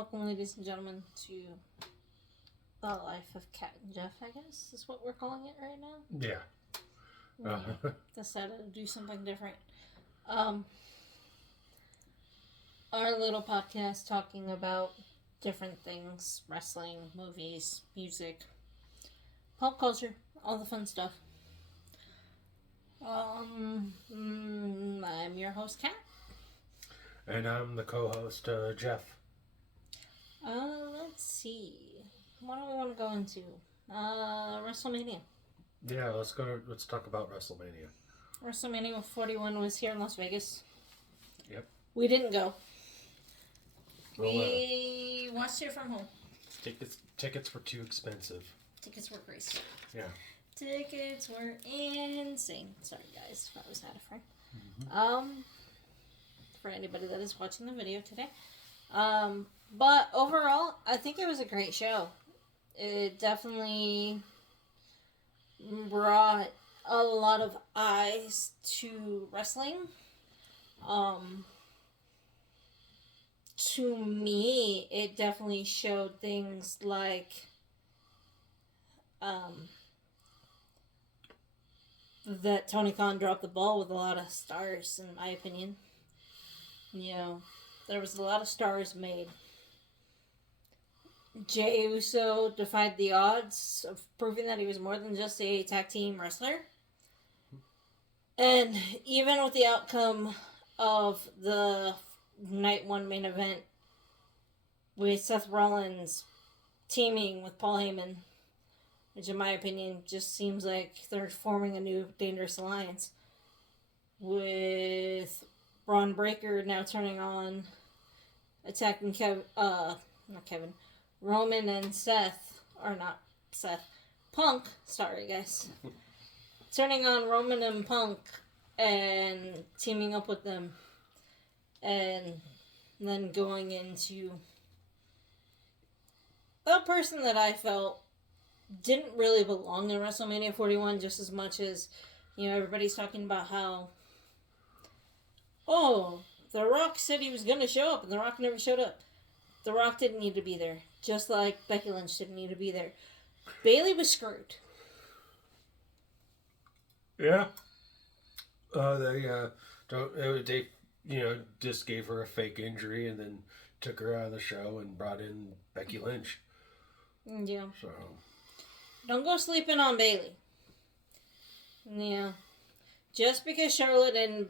Welcome, ladies and gentlemen, to the life of Cat and Jeff, I guess, is what we're calling it right now. Yeah. Decided to do something different. Our little podcast talking about different things, wrestling, movies, music, pop culture, all the fun stuff. I'm your host, Kat. And I'm the co-host, Jeff. Let's see. What do we want to go into? WrestleMania. Yeah, let's talk about WrestleMania. WrestleMania 41 was here in Las Vegas. Yep. We didn't go. We watched it from home. Tickets were too expensive. Tickets were crazy. Yeah. Tickets were insane. Sorry, guys, if I was out of frame. Mm-hmm. For anybody that is watching the video today. But overall, I think it was a great show. It definitely brought a lot of eyes to wrestling. To me, it definitely showed things like that Tony Khan dropped the ball with a lot of stars, in my opinion. You know, there was a lot of stars made. Jey Uso defied the odds of proving that he was more than just a tag team wrestler. And even with the outcome of the night one main event with Seth Rollins teaming with Paul Heyman, which in my opinion just seems like they're forming a new dangerous alliance, with Braun Breaker now turning on, attacking Roman and Punk, sorry guys, turning on Roman and Punk and teaming up with them, and then going into a person that I felt didn't really belong in WrestleMania 41 just as much as, everybody's talking about how, The Rock said he was going to show up and The Rock never showed up. The Rock didn't need to be there, just like Becky Lynch didn't need to be there. Bayley was screwed. Yeah. They just gave her a fake injury and then took her out of the show and brought in Becky Lynch. Yeah. So. Don't go sleeping on Bayley. Yeah. Just because Charlotte and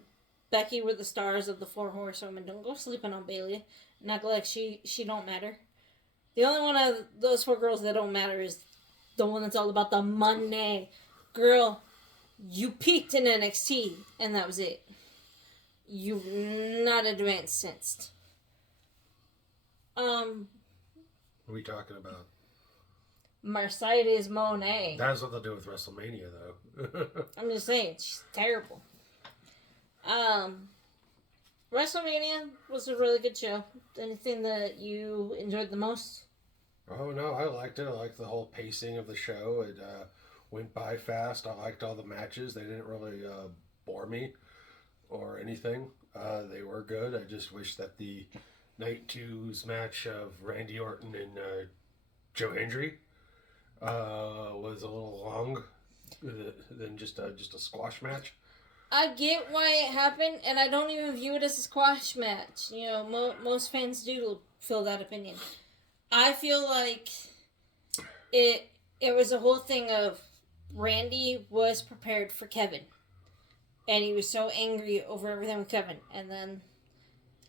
Becky were the stars of the Four Horsewomen, don't go sleeping on Bayley and act like she don't matter. The only one of those four girls that don't matter is the one that's all about the money. Girl, you peaked in NXT, and that was it. You've not advanced since. What are we talking about? Mercedes Moné. That has nothing to do with WrestleMania, though. I'm just saying, she's terrible. WrestleMania was a really good show. Anything that you enjoyed the most? Oh, no, I liked it. I liked the whole pacing of the show. It went by fast. I liked all the matches. They didn't really bore me or anything. They were good. I just wish that the Night 2's match of Randy Orton and Joe Hendry was a little long than just a squash match. I get why it happened, and I don't even view it as a squash match. Most fans do feel that opinion. I feel like it was a whole thing of Randy was prepared for Kevin. And he was so angry over everything with Kevin. And then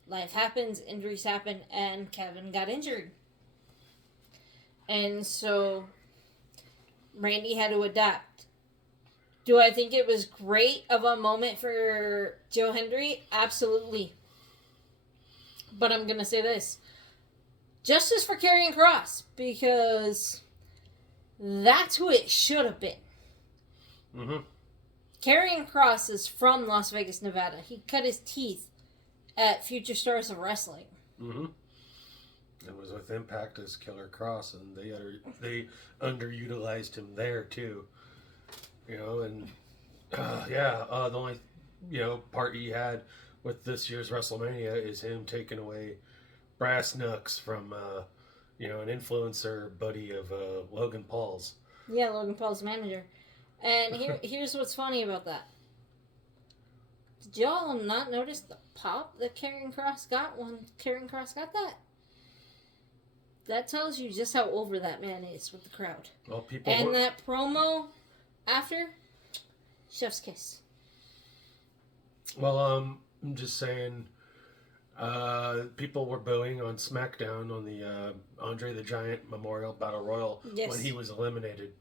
life happens, injuries happen, and Kevin got injured. And so Randy had to adapt. Do I think it was great of a moment for Joe Hendry? Absolutely. But I'm going to say this. Justice for Karrion Kross, because that's who it should have been. Mm-hmm. Karrion Kross is from Las Vegas, Nevada. He cut his teeth at Future Stars of Wrestling. Mm-hmm. It was with Impact as Killer Kross, and they underutilized him there too. And the only part he had with this year's WrestleMania is him taking away Brass Knucks from, an influencer buddy of Logan Paul's. Yeah, Logan Paul's manager. And here's what's funny about that. Did y'all not notice the pop that Karrion Kross got when Karrion Kross got that? That tells you just how over that man is with the crowd. Well, people and that promo after, chef's kiss. Well, I'm just saying, people were booing on SmackDown on the Andre the Giant Memorial Battle Royal when he was eliminated.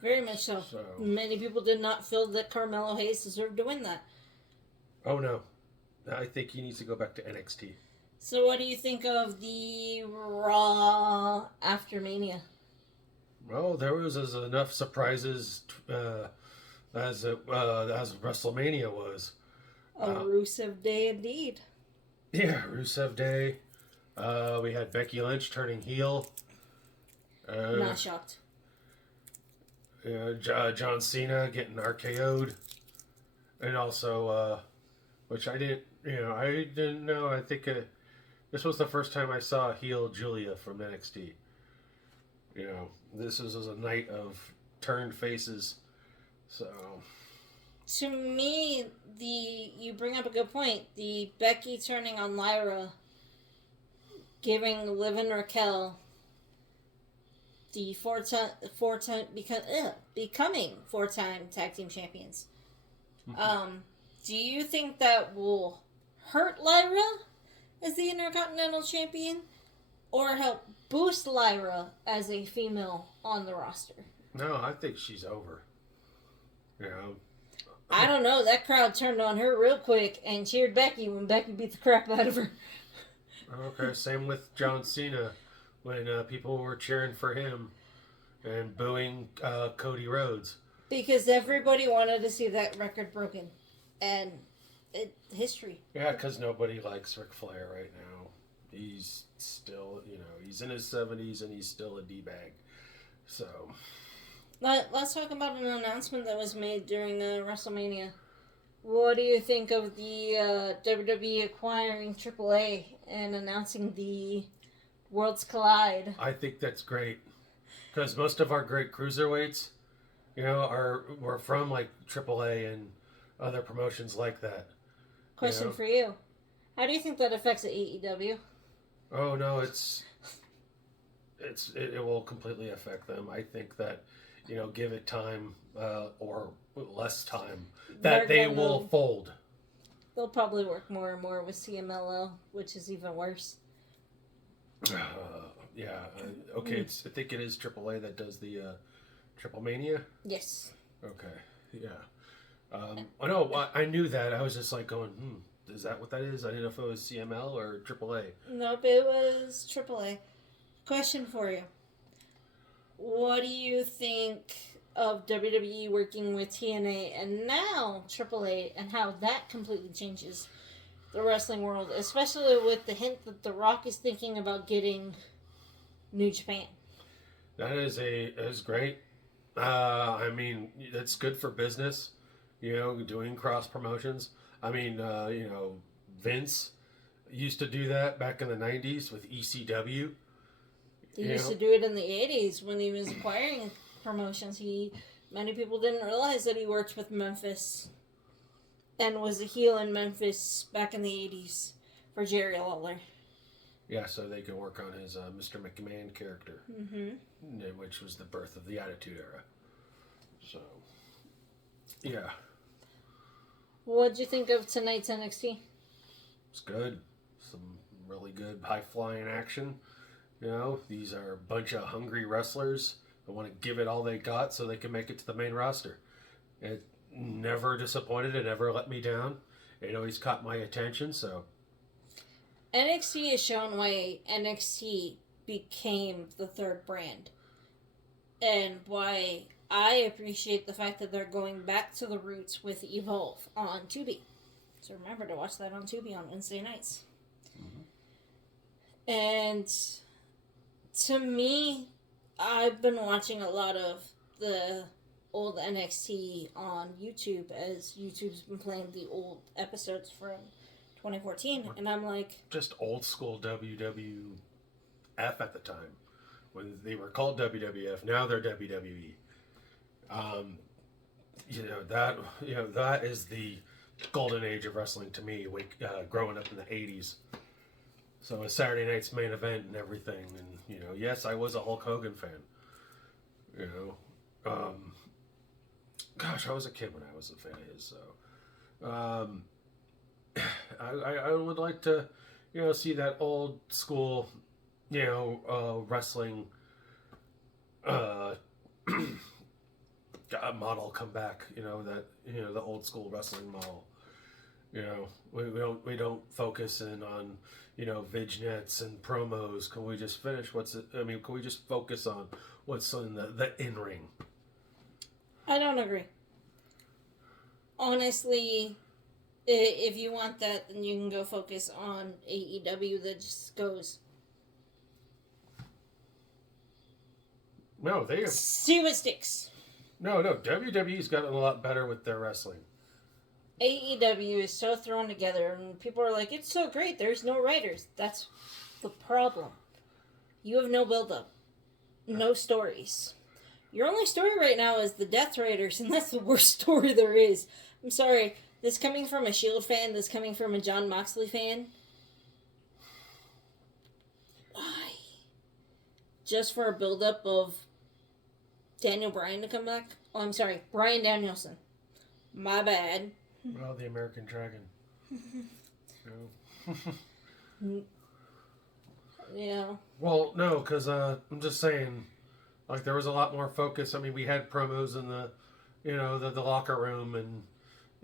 Very much so. Many people did not feel that Carmelo Hayes deserved to win that. Oh, no. I think he needs to go back to NXT. So what do you think of the Raw after Mania? Well, there was enough surprises as WrestleMania was. A Rusev Day indeed. Yeah, Rusev Day. We had Becky Lynch turning heel. Not shocked. John Cena getting RKO'd. And also, which I didn't know. I think this was the first time I saw heel Julia from NXT. This was a night of turned faces. So, to me, you bring up a good point. The Becky turning on Lyra, giving Liv and Raquel the becoming 4-time tag team champions. Do you think that will hurt Lyra as the Intercontinental Champion, or help boost Lyra as a female on the roster? No, I think she's over. I don't know. That crowd turned on her real quick and cheered Becky when Becky beat the crap out of her. Okay, same with John Cena when people were cheering for him and booing Cody Rhodes. Because everybody wanted to see that record broken. And history. Yeah, because nobody likes Ric Flair right now. He's still, he's in his 70s and he's still a D-bag. So... Let's talk about an announcement that was made during WrestleMania. What do you think of the WWE acquiring AAA and announcing the Worlds Collide? I think that's great. Because most of our great cruiserweights, were from like AAA and other promotions like that. Question for you. How do you think that affects AEW? Oh, no, it will completely affect them. I think that, give it time or less time, that they will fold. They'll probably work more and more with CMLL, which is even worse. Yeah. Okay, I think it is AAA that does the Triple Mania? Yes. Okay, yeah. I know, I knew that. I was just like going, is that what that is? I didn't know if it was CML or AAA. Nope, it was AAA. Question for you. What do you think of WWE working with TNA and now AAA and how that completely changes the wrestling world, especially with the hint that The Rock is thinking about getting New Japan? That is great. I mean, that's good for business, doing cross promotions. I mean, Vince used to do that back in the 90s with ECW. He used to do it in the 80s when he was acquiring promotions. Many people didn't realize that he worked with Memphis and was a heel in Memphis back in the 80s for Jerry Lawler. Yeah, so they could work on his Mr. McMahon character, which was the birth of the Attitude Era. So, yeah. What'd you think of tonight's NXT? It's good. Some really good high-flying action. These are a bunch of hungry wrestlers that want to give it all they got so they can make it to the main roster. It never disappointed. It never let me down. It always caught my attention, so... NXT has shown why NXT became the third brand. And why I appreciate the fact that they're going back to the roots with Evolve on Tubi. So remember to watch that on Tubi on Wednesday nights. And to me, I've been watching a lot of the old NXT on YouTube as YouTube's been playing the old episodes from 2014, and I'm like, Just old school WWF at the time when they were called WWF. Now they're WWE. That is the golden age of wrestling to me. Growing up in the '80s. So a Saturday night's main event and everything, and yes, I was a Hulk Hogan fan. Gosh, I was a kid when I was a fan of his. So, I would like to, see that old school, wrestling, model come back. The old school wrestling model. We don't focus in on Vignets and promos. Can we just finish can we just focus on what's in the in ring? I don't agree. Honestly, if you want that, then you can go focus on AEW that just goes. No, they have. See what sticks. No. WWE's gotten a lot better with their wrestling. AEW is so thrown together, and people are like, it's so great, there's no writers. That's the problem. You have no build-up. No stories. Your only story right now is the Death Raiders, and that's the worst story there is. I'm sorry, this coming from a Shield fan, this coming from a Jon Moxley fan. Why? Just for a build-up of Daniel Bryan to come back? Oh, I'm sorry, Bryan Danielson. My bad. Well, the American Dragon. Yeah. Well, no, because I'm just saying, like, there was a lot more focus. I mean, we had promos in the, the locker room and,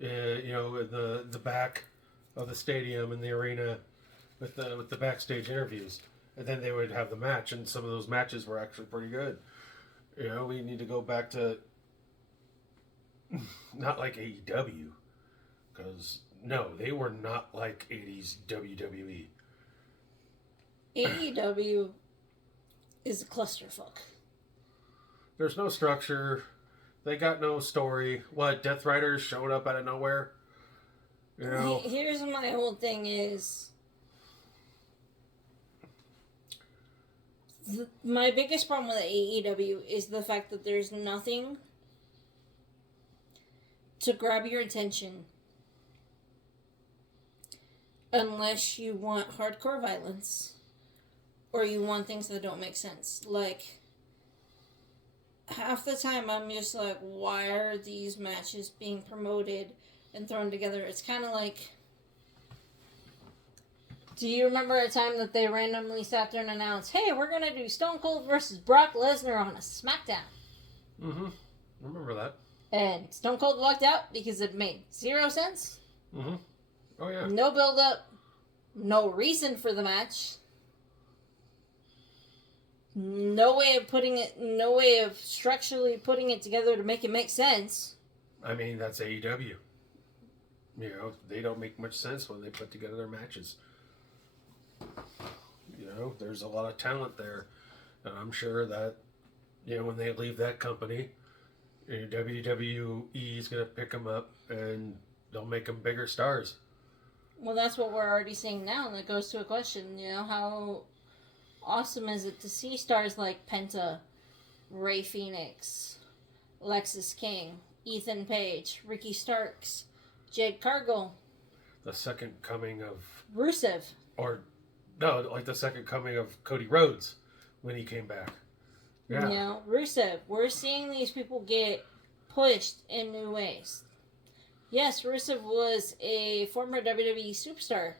the back of the stadium and the arena with the backstage interviews, and then they would have the match, and some of those matches were actually pretty good. We need to go back to not like AEW. Because, no, they were not like 80s WWE. AEW is a clusterfuck. There's no structure. They got no story. What, Death Riders showed up out of nowhere? Here's my whole thing is... My biggest problem with AEW is the fact that there's nothing to grab your attention unless you want hardcore violence or you want things that don't make sense. Like, half the time I'm just like, why are these matches being promoted and thrown together? It's kind of like, do you remember a time that they randomly sat there and announced, hey, we're going to do Stone Cold versus Brock Lesnar on a SmackDown? Mm-hmm. Remember that. And Stone Cold walked out because it made 0 sense. Mm-hmm. Oh, yeah. No build-up. No reason for the match. No way of structurally putting it together to make it make sense. I mean, that's AEW. They don't make much sense when they put together their matches. There's a lot of talent there. And I'm sure that, when they leave that company, WWE is going to pick them up and they'll make them bigger stars. Well, that's what we're already seeing now, and that goes to a question, how awesome is it to see stars like Penta, Rey Fenix, Lexis King, Ethan Page, Ricky Starks, Jade Cargill. The second coming of... Rusev. Or, no, like the second coming of Cody Rhodes when he came back. Yeah. Rusev. We're seeing these people get pushed in new ways. Yes, Rusev was a former WWE superstar,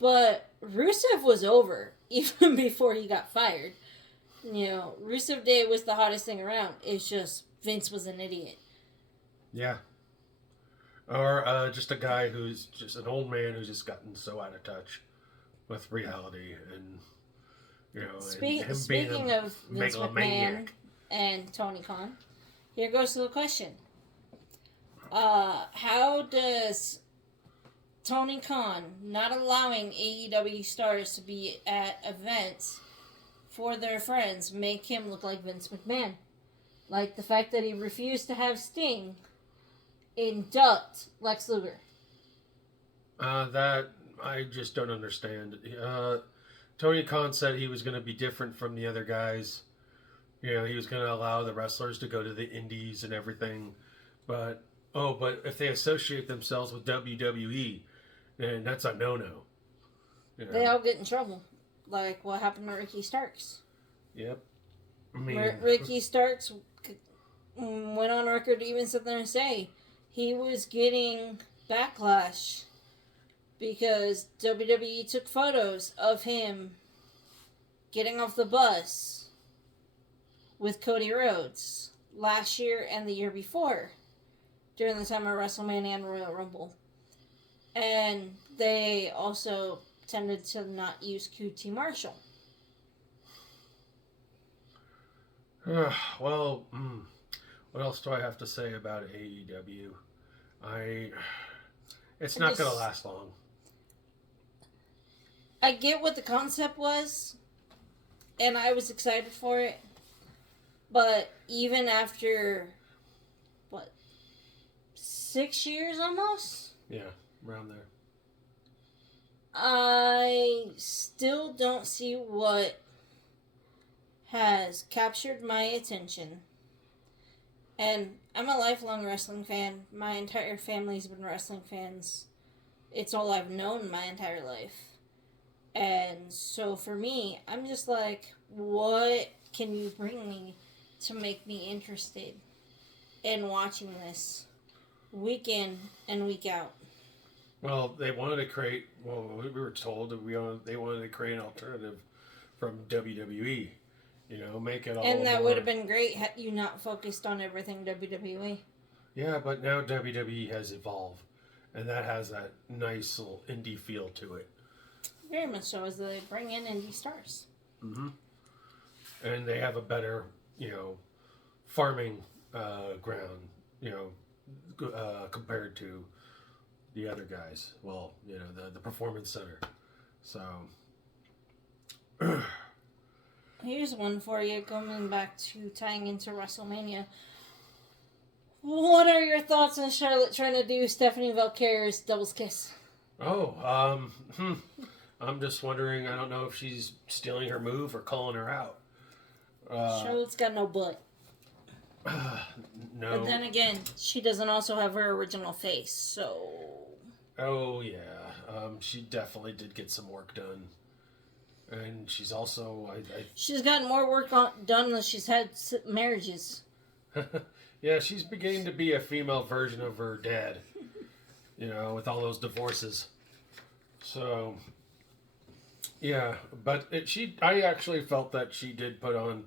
but Rusev was over even before he got fired. Rusev Day was the hottest thing around. It's just Vince was an idiot. Yeah. Or just a guy who's just an old man who's just gotten so out of touch with reality and, Speaking of Vince McMahon and Tony Khan, here goes to the question. How does Tony Khan not allowing AEW stars to be at events for their friends make him look like Vince McMahon? Like the fact that he refused to have Sting induct Lex Luger. That I just don't understand. Tony Khan said he was going to be different from the other guys. You know, he was going to allow the wrestlers to go to the indies and everything. But, but if they associate themselves with WWE, then that's a no-no. You know? They all get in trouble. Like what happened to Ricky Starks. Yep. I mean, Ricky Starks went on record to even sit there and say he was getting backlash because WWE took photos of him getting off the bus with Cody Rhodes last year and the year before during the time of WrestleMania and Royal Rumble. And they also tended to not use QT Marshall. Well, what else do I have to say about AEW? It's not going to last long. I get what the concept was, and I was excited for it, but even after, 6 years almost? Yeah, around there. I still don't see what has captured my attention. And I'm a lifelong wrestling fan. My entire family's been wrestling fans. It's all I've known my entire life. And so for me, I'm just like, what can you bring me to make me interested in watching this week in and week out? Well, they wanted to create, we were told that they wanted to create an alternative from WWE. You know, make it all. And that would have been great had you not focused on everything WWE. Yeah, but now WWE has evolved, and that has that nice little indie feel to it. Very much so, as they bring in indie stars. Mm-hmm. And they have a better, farming ground, compared to the other guys. Well, the Performance Center. So. Here's one for you, coming back to tying into WrestleMania. What are your thoughts on Charlotte trying to do Stephanie Valkyria's doubles kiss? I'm just wondering, I don't know if she's stealing her move or calling her out. Charlotte's got no butt. No. But then again, she doesn't also have her original face, so... Oh, yeah. She definitely did get some work done. And she's also... She's gotten more work done than she's had marriages. Yeah, she's beginning to be a female version of her dad. With all those divorces. So... Yeah, but I actually felt that she did put on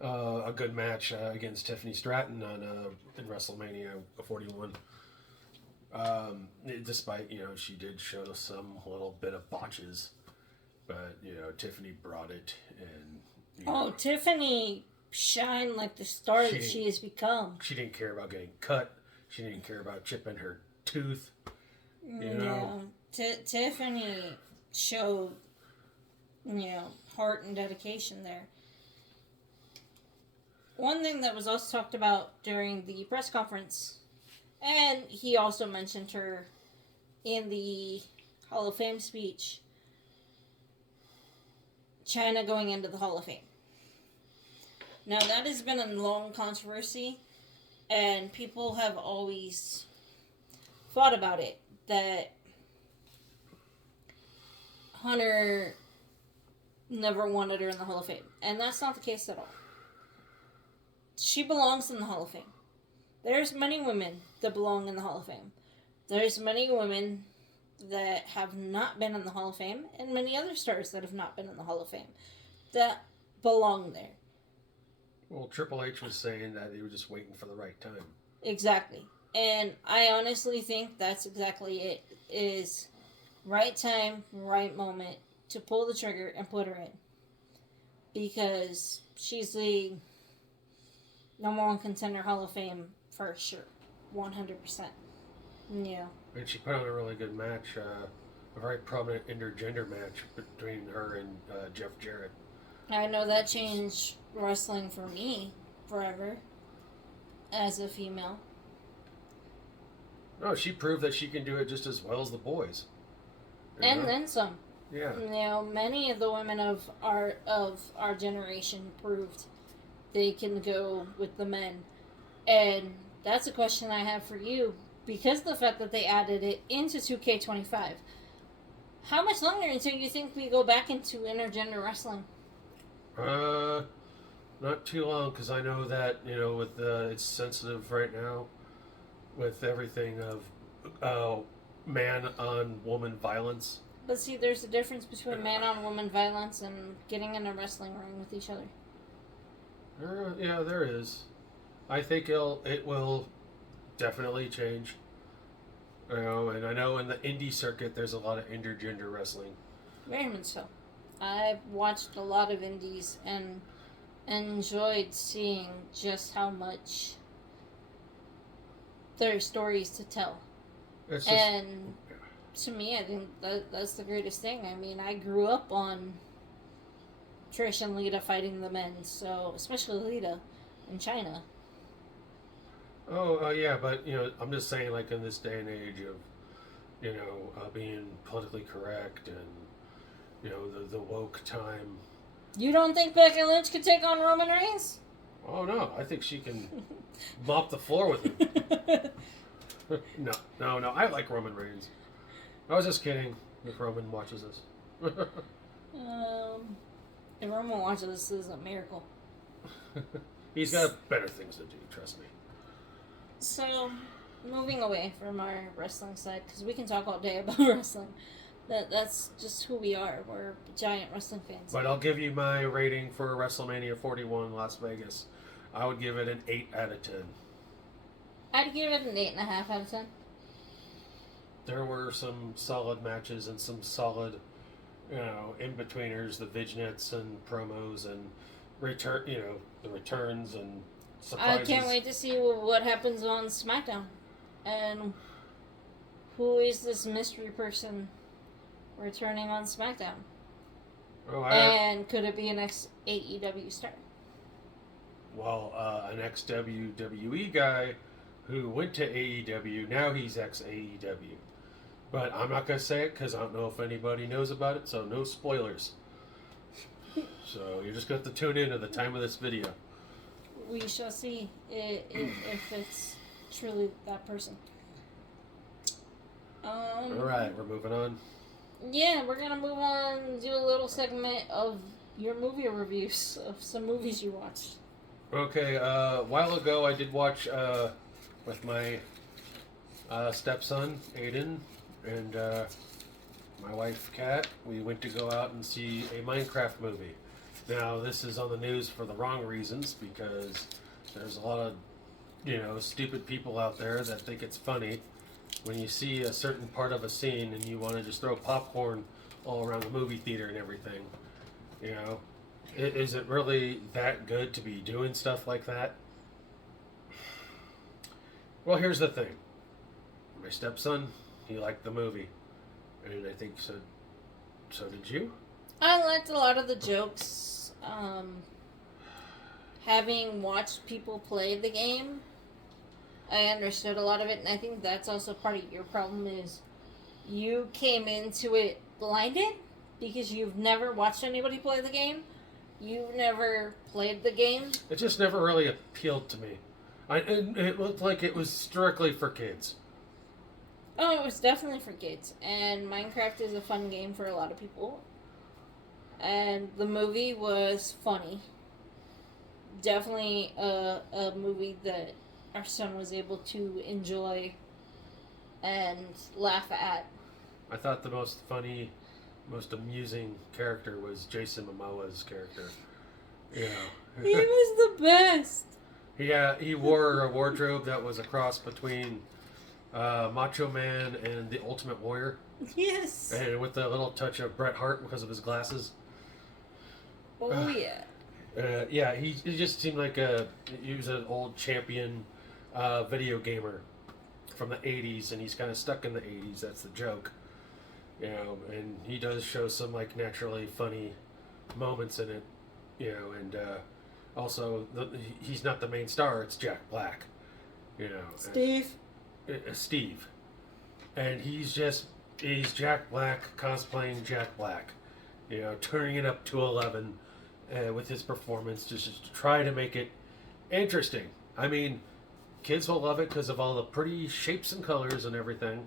a good match against Tiffany Stratton in WrestleMania 41. Despite, she did show some little bit of botches. But, Tiffany brought it, and... Tiffany shined like the star that she has become. She didn't care about getting cut. She didn't care about chipping her tooth. Tiffany showed, heart and dedication there. One thing that was also talked about during the press conference, and he also mentioned her in the Hall of Fame speech, China going into the Hall of Fame. Now, that has been a long controversy, and people have always thought about it, that Hunter never wanted her in the Hall of Fame. And that's not the case at all. She belongs in the Hall of Fame. There's many women that belong in the Hall of Fame. There's many women that have not been in the Hall of Fame, and many other stars that have not been in the Hall of Fame that belong there. Well, Triple H was saying that they were just waiting for the right time. Exactly. And I honestly think that's exactly it. Is right time, right moment to pull the trigger and put her in. Because she's the number one contender Hall of Fame for sure. 100%. Yeah. And she put on a really good match, a very prominent intergender match between her and Jeff Jarrett. I know that changed wrestling for me forever as a female. No, she proved that she can do it just as well as the boys. And then some. Yeah. You know, many of the women of our generation proved they can go with the men. And that's a question I have for you. Because of the fact that they added it into 2K25, how much longer until you think we go back into intergender wrestling? Not too long, because I know that, with it's sensitive right now with everything of man on woman violence. But see, there's a difference between man on woman violence and getting in a wrestling ring with each other. Yeah, there is. I think it will definitely change. And I know in the indie circuit there's a lot of intergender wrestling. Very much so. I've watched a lot of indies and enjoyed seeing just how much there are stories to tell. And to me, I think that's the greatest thing. I mean, I grew up on Trish and Lita fighting the men, so especially Lita in China. Yeah, but I'm just saying, like in this day and age of being politically correct and the woke time. You don't think Becky Lynch could take on Roman Reigns? Oh no, I think she can mop the floor with him. No, I like Roman Reigns. I was just kidding. If Roman watches this. If Roman watches this, is a miracle. He's got better things to do. Trust me. So, moving away from our wrestling side, because we can talk all day about wrestling. That's just who we are. We're giant wrestling fans. But I'll give you my rating for WrestleMania 41 Las Vegas. I would give it an 8 out of 10. I'd give it an 8.5 out of 10. There were some solid matches and some solid, in-betweeners, the vignettes and promos and the returns and surprises. I can't wait to see what happens on SmackDown. And who is this mystery person returning on SmackDown? And could it be an ex-AEW star? Well, an ex-WWE guy who went to AEW, now he's ex-AEW. But I'm not going to say it because I don't know if anybody knows about it, so no spoilers. So you're just going to have to tune in at the time of this video. We shall see if it's truly that person. Alright, we're moving on. Yeah, we're going to move on and do a little segment of your movie reviews of some movies you watched. Okay, a while ago I did watch with my stepson, Aiden, and my wife, Kat. We went to go out and see a Minecraft movie. Now, this is on the news for the wrong reasons, because there's a lot of, stupid people out there that think it's funny when you see a certain part of a scene and you want to just throw popcorn all around the movie theater and everything. Is it really that good to be doing stuff like that? Well, here's the thing. My stepson, he liked the movie. And I think so did you? I liked a lot of the jokes. Having watched people play the game, I understood a lot of it, and I think that's also part of your problem is you came into it blinded because you've never watched anybody play the game. You've never played the game. It just never really appealed to me. It looked like it was strictly for kids. Oh, it was definitely for kids, and Minecraft is a fun game for a lot of people. And the movie was funny. Definitely a movie that our son was able to enjoy and laugh at. I thought the most funny, most amusing character was Jason Momoa's character. He was the best. Yeah, he wore a wardrobe that was a cross between Macho Man and the Ultimate Warrior. Yes. And with a little touch of Bret Hart because of his glasses. Oh, yeah. Yeah, he just seemed like he was an old champion video gamer from the 80s, and he's kind of stuck in the 80s. That's the joke. And he does show some, naturally funny moments in it, and also, he's not the main star, it's Jack Black, Steve. Steve. And he's just He's Jack Black cosplaying Jack Black, turning it up to 11 with his performance just to try to make it interesting. I mean, kids will love it because of all the pretty shapes and colors and everything.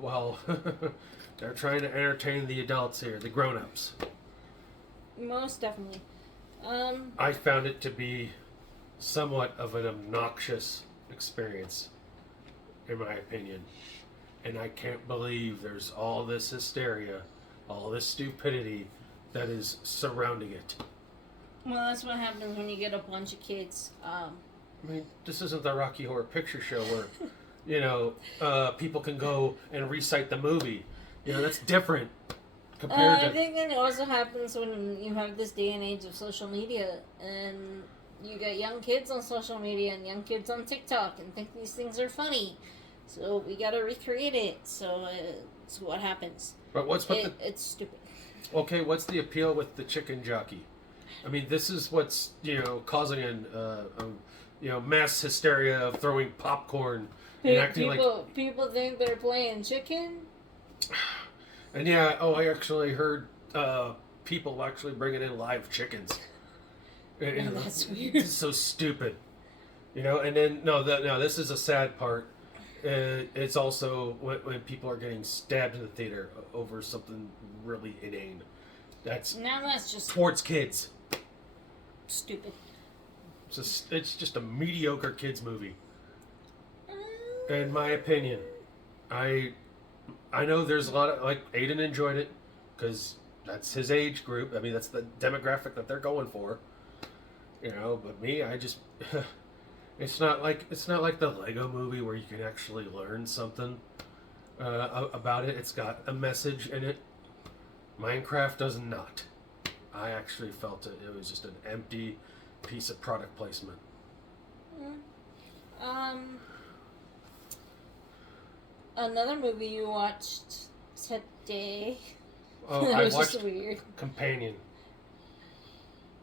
While they're trying to entertain the adults here, the grown-ups. Most definitely. I found it to be somewhat of an obnoxious experience, in my opinion. And I can't believe there's all this hysteria, all this stupidity that is surrounding it. Well, that's what happens when you get a bunch of kids. I mean, this isn't the Rocky Horror Picture Show where, people can go and recite the movie. That's different compared to... I think it also happens when you have this day and age of social media, and you get young kids on social media and young kids on TikTok and think these things are funny. So we gotta recreate it. So it's what happens. But it's stupid. Okay, what's the appeal with the chicken jockey? I mean, this is what's causing mass hysteria of throwing popcorn and acting like people think they're playing chicken. And I actually heard people actually bringing in live chickens. That's weird. It's so stupid, And then this is a sad part. It's also when people are getting stabbed in the theater over something really inane. That's just towards kids. Stupid. It's just a mediocre kids movie. In my opinion, I know there's a lot of Aiden enjoyed it because that's his age group. I mean, that's the demographic that they're going for. But me, I just it's not like the Lego movie where you can actually learn something about it. It's got a message in it. Minecraft does not. I actually felt it. It was just an empty piece of product placement. Another movie you watched today. Oh, I I was watched just weird. Companion.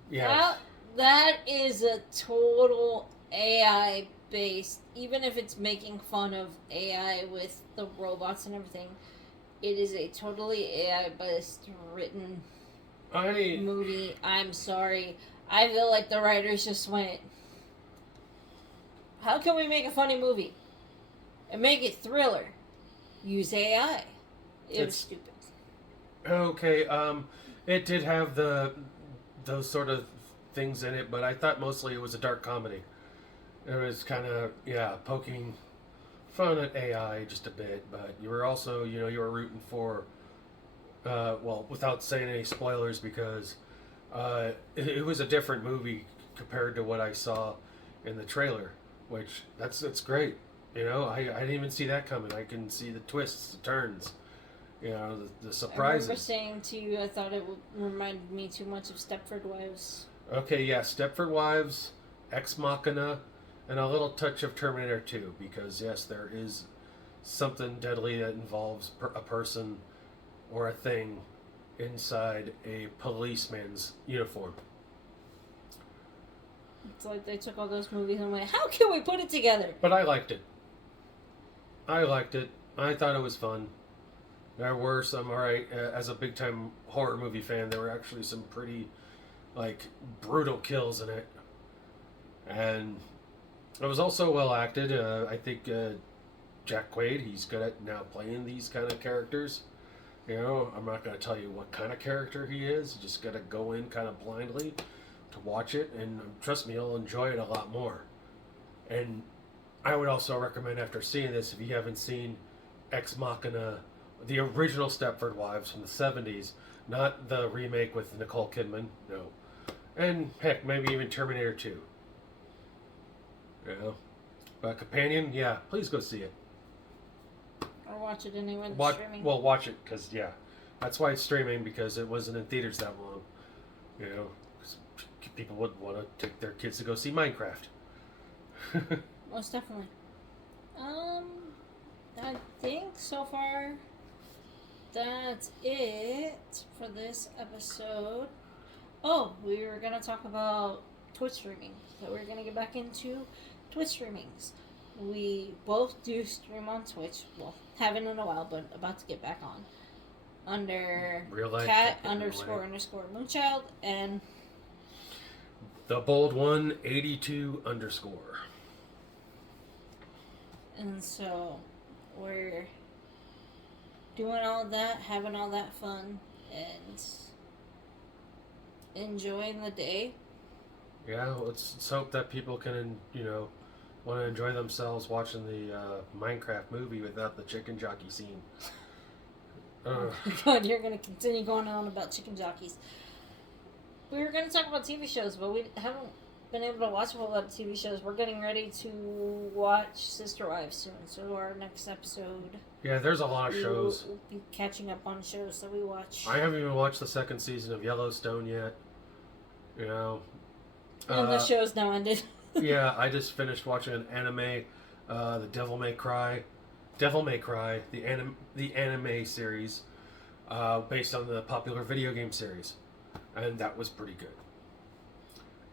Yeah. That is a total AI based. Even if it's making fun of AI with the robots and everything, it is a totally AI based written movie. I'm sorry. I feel like the writers just went, how can we make a funny movie and make it thriller? Use AI. It was stupid. Okay, it did have those sort of things in it, but I thought mostly it was a dark comedy. It was kind of poking fun at AI just a bit, but you were also you were rooting for without saying any spoilers because it was a different movie compared to what I saw in the trailer, which that's great. I didn't even see that coming. I can see the twists, the turns, the surprises. I remember saying to you, I thought it reminded me too much of Stepford Wives. Okay, yeah, Stepford Wives, Ex Machina, and a little touch of Terminator 2, because yes, there is something deadly that involves a person or a thing inside a policeman's uniform. It's like they took all those movies and went, how can we put it together? But I liked it. I thought it was fun. There were some, alright, as a big time horror movie fan, there were actually some pretty, brutal kills in it. And it was also well acted. I think Jack Quaid, he's good at now playing these kind of characters. I'm not going to tell you what kind of character he is. You just got to go in kind of blindly to watch it, and trust me, you'll enjoy it a lot more. And I would also recommend, after seeing this, if you haven't seen Ex Machina, the original Stepford Wives from the 70s, not the remake with Nicole Kidman, no. And heck, maybe even Terminator 2. But Companion, please go see it. Or watch it anywhere streaming. Well, watch it, because, that's why it's streaming, because it wasn't in theaters that long. 'Cause people would want to take their kids to go see Minecraft. Most definitely. I think so far that's it for this episode. Oh, we were going to talk about Twitch streaming. So we're going to get back into Twitch streamings. We both do stream on Twitch. Well, haven't in a while, but about to get back on. Under Real life cat getting underscore away. underscore Moonchild and The bold one 82 underscore. and so we're doing all that, having all that fun, and enjoying the day. Yeah, let's hope that people can, want to enjoy themselves watching the Minecraft movie without the chicken jockey scene. Oh my god, you're going to continue going on about chicken jockeys. We were going to talk about TV shows, but we haven't been able to watch a whole lot of TV shows. We're getting ready to watch Sister Wives soon, so our next episode... Yeah, there's a lot of shows. We'll be catching up on shows that we watch. I haven't even watched the second season of Yellowstone yet. And the show's now ended. Yeah, I just finished watching an anime, The Devil May Cry. Devil May Cry, the anime series, based on the popular video game series. And that was pretty good.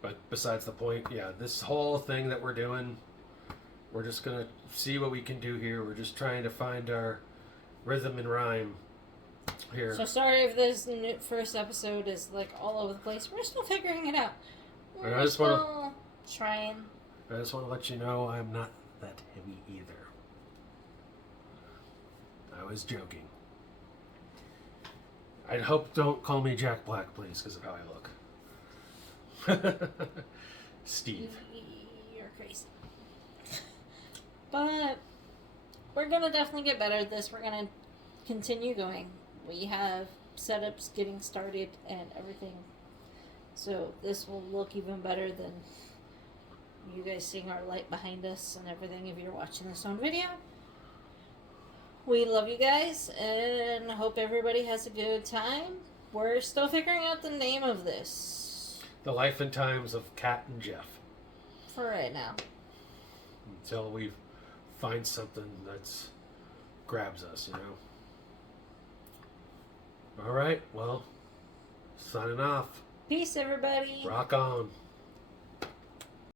But besides the point, yeah, this whole thing that we're doing, we're just going to see what we can do here. We're just trying to find our rhythm and rhyme here. So sorry if this first episode is like all over the place. We're still figuring it out. And I We're just wanna- still trying. I just want to let you know I'm not that heavy either. I was joking. I hope don't call me Jack Black, please, because of how I look. Steve. You're crazy. But we're gonna definitely get better at this. We're gonna continue going. We have setups getting started and everything. So this will look even better than you guys seeing our light behind us and everything if you're watching this on video. We love you guys and hope everybody has a good time. We're still figuring out the name of this The Life and Times of Kat and Jeff. for right now. Until we find something that's grabs us, All right, well, signing off. Peace, everybody. Rock on.